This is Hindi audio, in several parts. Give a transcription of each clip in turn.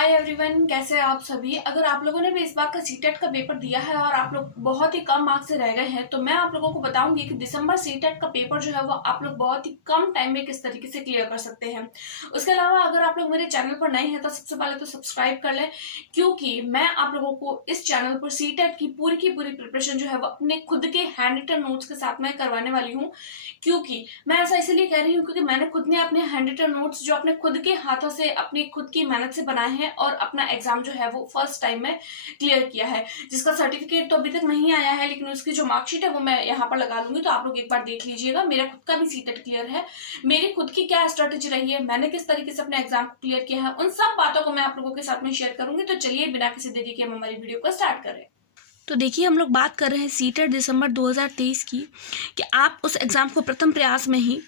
हाय एवरीवन, कैसे हैं आप सभी। अगर आप लोगों ने भी इस बार का सीटेट का पेपर दिया है और आप लोग बहुत ही कम मार्क्स से रह गए हैं, तो मैं आप लोगों को बताऊंगी कि दिसंबर सीटेट का पेपर जो है वो आप लोग बहुत ही कम टाइम में किस तरीके से क्लियर कर सकते हैं। उसके अलावा अगर आप लोग मेरे चैनल पर नए हैं तो सबसे पहले तो सब्सक्राइब कर लें, क्योंकि मैं आप लोगों को इस चैनल पर सीटेट की पूरी प्रिपरेशन जो है वो अपने खुद के हैंड रिटन नोट्स के साथ में करवाने वाली हूँ। क्योंकि मैं ऐसा इसलिए कह रही हूँ क्योंकि मैंने खुद ने अपने हैंड रिटन नोट्स जो अपने खुद के हाथों से अपनी खुद की मेहनत से बनाए हैं और अपना एग्जाम जो है वो फर्स्ट टाइम में क्लियर किया है, जिसका सर्टिफिकेट तो अभी तक नहीं आया है, लेकिन उसकी जो मार्कशीट है वो मैं यहाँ पर लगा लूंगी, तो आप लोग एक बार देख लीजिएगा। मेरा खुद का भी सीटेट क्लियर है, मेरी खुद की क्या स्ट्रेटेजी रही है, मैंने किस तरीके से अपने एग्जाम को क्लियर किया है, उन सब बातों को मैं आप लोगों के साथ में शेयर करूंगी। तो चलिए बिना किसी देरी के हम हमारी वीडियो को स्टार्ट करें। तो देखिए, हम लोग बात कर रहे हैं सीटेट दिसंबर 2023 की, कि आप उस एग्ज़ाम को प्रथम प्रयास में ही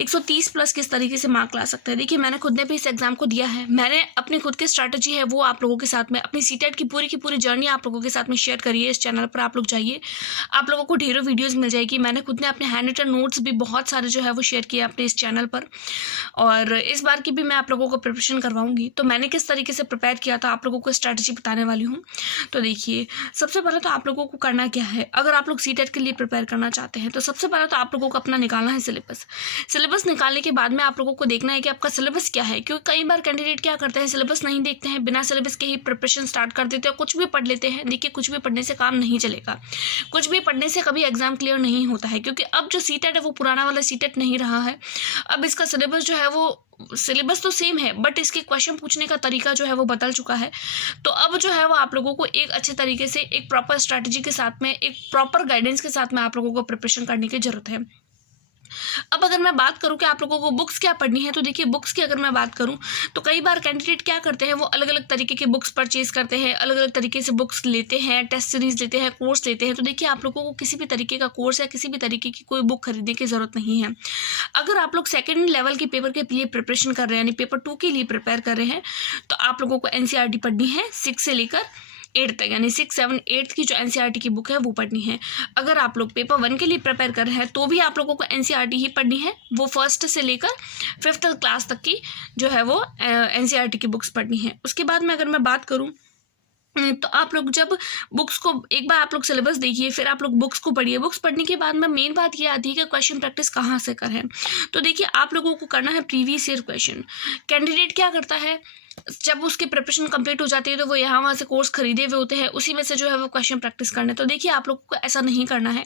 130 प्लस किस तरीके से मार्क ला सकते हैं। देखिए, मैंने खुद ने भी इस एग्जाम को दिया है, मैंने अपनी खुद की स्ट्रैटेजी है वो आप लोगों के साथ में, अपनी सीटेट की पूरी जर्नी आप लोगों के साथ में शेयर करिए। इस चैनल पर आप लोग जाइए, आप लोगों को ढेरों वीडियोस मिल जाएगी। मैंने खुद ने अपने हैंड रिटन नोट्स भी बहुत सारे जो है वो शेयर किए अपने इस चैनल पर, और इस बार की भी मैं आप लोगों को प्रिपरेशन करवाऊंगी। तो मैंने किस तरीके से प्रिपेयर किया था आप लोगों को स्ट्रैटेजी बताने वाली हूँ। तो देखिए, सबसे पहले तो आप लोगों को करना क्या है, अगर आप लोग सीटेट के लिए प्रिपेयर करना चाहते हैं तो सबसे पहले तो आप लोगों को अपना निकालना है सिलेबस निकालने के बाद में आप लोगों को देखना है कि आपका सिलेबस क्या है। क्योंकि कई बार कैंडिडेट क्या करते हैं, सिलेबस नहीं देखते हैं, बिना सिलेबस के ही प्रिपरेशन स्टार्ट कर देते हैं, कुछ भी पढ़ लेते हैं। देखिए, कुछ भी पढ़ने से काम नहीं चलेगा, कुछ भी पढ़ने से कभी एग्जाम क्लियर नहीं होता है, क्योंकि अब जो सीटेट है वो पुराना वाला सीटेट नहीं रहा है। अब इसका सिलेबस जो है वो, सिलेबस तो सेम है बट इसके क्वेश्चन पूछने का तरीका जो है वो बदल चुका है। तो अब जो है वो आप लोगों को एक अच्छे तरीके से, एक प्रॉपर स्ट्रैटेजी के साथ में, एक प्रॉपर गाइडेंस के साथ में आप लोगों को प्रिपरेशन करने की जरूरत है। अब अगर मैं बात करूं कि आप लोगों को बुक्स क्या पढ़नी है, तो देखिए, बुक्स की अगर मैं बात करूं तो कई बार कैंडिडेट क्या करते हैं, वो अलग अलग तरीके के बुक्स परचेज करते हैं, अलग अलग तरीके से बुक्स लेते हैं, टेस्ट सीरीज लेते हैं, कोर्स लेते हैं। तो देखिए, आप लोगों को किसी भी तरीके का कोर्स या किसी भी तरीके की कोई बुक खरीदने की जरूरत नहीं है। अगर आप लोग सेकेंड लेवल के पेपर के लिए प्रिपरेशन कर रहे हैं, यानी पेपर 2 के लिए प्रिपेयर कर रहे हैं, तो आप लोगों को NCERT पढ़नी है 6 से लेकर 8 तक, यानी 6, 7, 8 की जो NCERT की बुक है वो पढ़नी है। अगर आप लोग पेपर 1 के लिए प्रिपेयर कर रहे हैं तो भी आप लोगों को NCERT ही पढ़नी है, वो 1st से लेकर 5th क्लास तक की जो है वो NCERT की बुक्स पढ़नी है। उसके बाद में अगर मैं बात करूँ तो आप लोग जब बुक्स को, एक बार आप लोग सिलेबस देखिए, फिर आप लोग बुक्स को पढ़िए। बुक्स पढ़ने के बाद में मेन बात ये आती है कि क्वेश्चन प्रैक्टिस कहाँ से करें। तो देखिए, आप लोगों को करना है प्रीवियस ईयर क्वेश्चन। कैंडिडेट क्या करता है, जब उसकी प्रिपरेशन कंप्लीट हो जाती है तो वो यहाँ वहाँ से कोर्स खरीदे हुए होते हैं, उसी में से जो है वो क्वेश्चन प्रैक्टिस करना है। तो देखिए, आप लोगों को ऐसा नहीं करना है।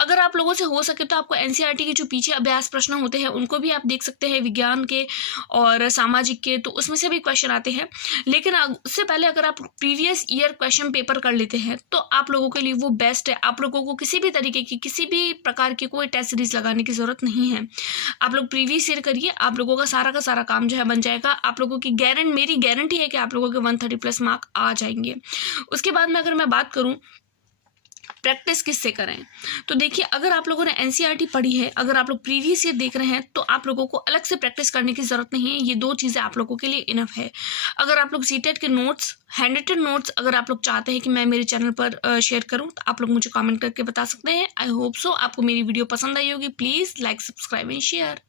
अगर आप लोगों से हो सके तो आपको NCERT के जो पीछे अभ्यास प्रश्न होते हैं उनको भी आप देख सकते हैं, विज्ञान के और सामाजिक के, तो उसमें से भी क्वेश्चन आते हैं। लेकिन उससे पहले अगर आप प्रीवियस ईयर क्वेश्चन पेपर कर लेते हैं तो आप लोगों के लिए वो बेस्ट है। आप लोगों को किसी भी तरीके की, किसी भी प्रकार की कोई टेस्ट सीरीज लगाने की जरूरत नहीं है। आप लोग प्रीवियस ईयर करिए, आप लोगों का सारा काम जो है बन जाएगा। आप लोगों की मेरी गारंटी है कि आप लोगों के 130 प्लस मार्क आ जाएंगे। उसके बाद में अगर मैं बात करूं प्रैक्टिस किससे करें, तो देखिए, अगर आप लोगों ने NCERT पढ़ी है, अगर आप लोग प्रीवियस ईयर देख रहे हैं, तो आप लोगों को अलग से प्रैक्टिस करने की जरूरत नहीं है। ये 2 चीज़ें आप लोगों के लिए इनफ है। अगर आप लोग सीटेट के नोट्स, हैंड रिटन नोट्स अगर आप लोग चाहते हैं कि मैं मेरे चैनल पर शेयर करूं, तो आप लोग मुझे कमेंट करके बता सकते हैं। आई होप सो आपको मेरी वीडियो पसंद आई होगी। Please like, subscribe and share.